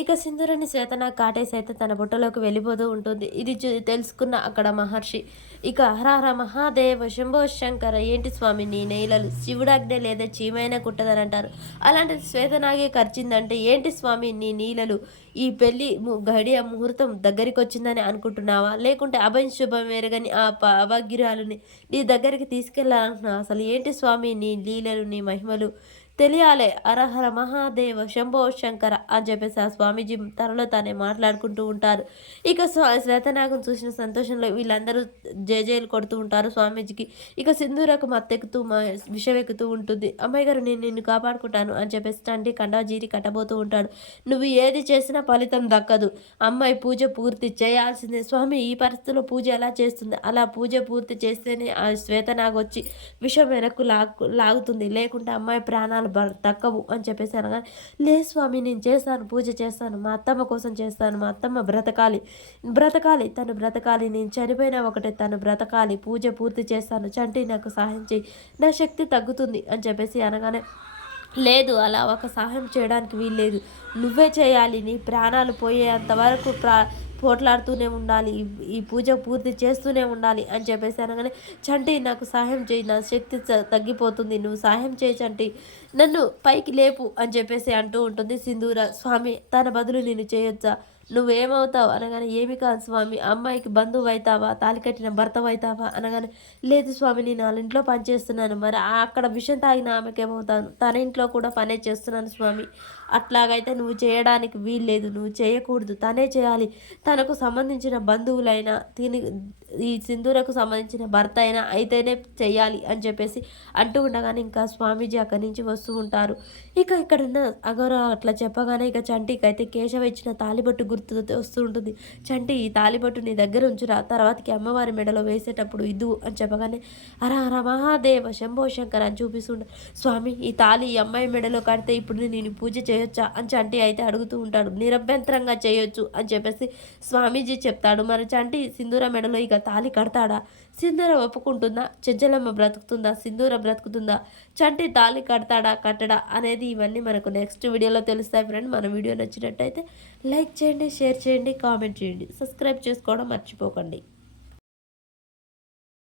ఇక సింధూరాన్ని శ్వేతన కాటేసి అయితే తన బుట్టలోకి వెళ్ళిపోతూ ఉంటుంది. ఇది తెలుసుకున్న అక్కడ మహర్షి ఇక హర హర మహాదేవ శంభో శంకర ఏంటి స్వామి నీ నీలలు శివుడాజ్ఞ లేదా చీమైనా కుట్టదని అంటారు. అలాంటిది శ్వేతనాగే ఖర్చిందంటే ఏంటి స్వామి నీ నీలలు ఈ పెళ్లి గడియ ముహూర్తం దగ్గరికొచ్చిందని అనుకుంటున్నావా? లేకుంటే శుభం ఎరగని ఆ అభాగ్యురాలుని నీ దగ్గరికి తీసుకెళ్ళాలంటున్నావా? అసలు ఏంటి స్వామి నీ లీలలు, నీ మహిమలు తెలియాలే. హరహర మహాదేవ శంభో శంకర అని చెప్పేసి ఆ స్వామీజీ తనలో తానే మాట్లాడుకుంటూ ఉంటారు. ఇక శ్వేతనాగం చూసిన సంతోషంలో వీళ్ళందరూ జేజేలు కొడుతూ ఉంటారు స్వామీజీకి. ఇక సింధూరకు మత్తెక్కుతూ విషం ఎక్కుతూ ఉంటుంది. అమ్మాయి గారు నేను నిన్ను కాపాడుకుంటాను అని చెప్పేసి తండ్రి కండాజీరి కట్టబోతూ ఉంటాడు. నువ్వు ఏది చేసినా ఫలితం దక్కదు. అమ్మాయి పూజ పూర్తి చేయాల్సిందే. స్వామి ఈ పరిస్థితిలో పూజ ఎలా చేస్తుంది? అలా పూజ పూర్తి చేస్తేనే ఆ శ్వేతనాగొచ్చి విషం వెనక్కు లాగుతుంది. లేకుంటే అమ్మాయి ప్రాణాలు దక్కవు అని చెప్పేసి అనగానే, లేదు స్వామి నేను చేస్తాను, పూజ చేస్తాను, మా అత్తమ్మ కోసం చేస్తాను, మా అత్తమ్మ బ్రతకాలి, బ్రతకాలి, తను బ్రతకాలి, నేను చనిపోయినా ఒకటే, తను బ్రతకాలి, పూజ పూర్తి చేస్తాను, చంటి నాకు సహాయం చేయి, నా శక్తి తగ్గుతుంది అని చెప్పేసి అనగానే, లేదు అలా ఒక సహాయం చేయడానికి వీల్లేదు, నువ్వే చేయాలి, నీ ప్రాణాలు పోయేంత వరకు పోట్లాడుతూనే ఉండాలి, ఈ పూజ పూర్తి చేస్తూనే ఉండాలి అని చెప్పేసి అనగానే, చంటి నాకు సహాయం చేయి, నా శక్తి తగ్గిపోతుంది, నువ్వు సహాయం చేయి చంటి, నన్ను పైకి లేపు అని చెప్పేసి అంటూ ఉంటుంది సింధూర. స్వామి తన బదులు నేను చేయొచ్చా? నువ్వేమవుతావు అనగానే, ఏమి కాదు స్వామి, అమ్మాయికి బంధువు అవుతావా, తాలి కట్టిన భర్తవు అవుతావా అనగానే, లేదు స్వామి నేను వాళ్ళ ఇంట్లో పని చేస్తున్నాను, మరి అక్కడ విషయం తాగిన ఆమెకేమవుతాను, తన ఇంట్లో కూడా పనే చేస్తున్నాను స్వామి, అట్లాగైతే నువ్వు చేయడానికి వీల్లేదు, నువ్వు చేయకూడదు, తనే చేయాలి, తనకు సంబంధించిన బంధువులైనా ఈ సింధూరకు సంబంధించిన భర్త అయినా అయితేనే చెయ్యాలి అని చెప్పేసి అంటూ ఉండగానే ఇంకా స్వామీజీ అక్కడి నుంచి వస్తూ ఉంటారు. ఇక ఇక్కడున్న అగౌర అట్లా చెప్పగానే ఇక చంటికి అయితే కేశవ ఇచ్చిన తాలిబొట్టు గుర్తు వస్తూ ఉంటుంది. చంటి ఈ తాలిబొట్టు నీ దగ్గర ఉంచురా, తర్వాతకి అమ్మవారి మెడలో వేసేటప్పుడు ఇద్దు అని చెప్పగానే, హర హర మహాదేవ శంభో శంకర్ అని చూపిస్తుండ, స్వామి ఈ తాలి ఈ అమ్మాయి మెడలో కడితే ఇప్పుడు నేను పూజ చేయొచ్చా అని చంటి అయితే అడుగుతూ ఉంటాడు. నిరభ్యంతరంగా చేయొచ్చు అని చెప్పేసి స్వామీజీ చెప్తాడు. మరి చంటి సింధూర మెడలో ఇక తాలి కడతాడా? సింధూర ఒప్పుకుంటుందా? చెంచలమ్మ బ్రతుకుతుందా? సింధూర బ్రతుకుతుందా? చంటి తాలి కడతాడా కట్టడా అనేది ఇవన్నీ మనకు నెక్స్ట్ వీడియోలో తెలుస్తాయి ఫ్రెండ్. మన వీడియో నచ్చినట్టయితే లైక్ చేయండి, షేర్ చేయండి, కామెంట్ చేయండి, సబ్స్క్రైబ్ చేసుకోవడం మర్చిపోకండి.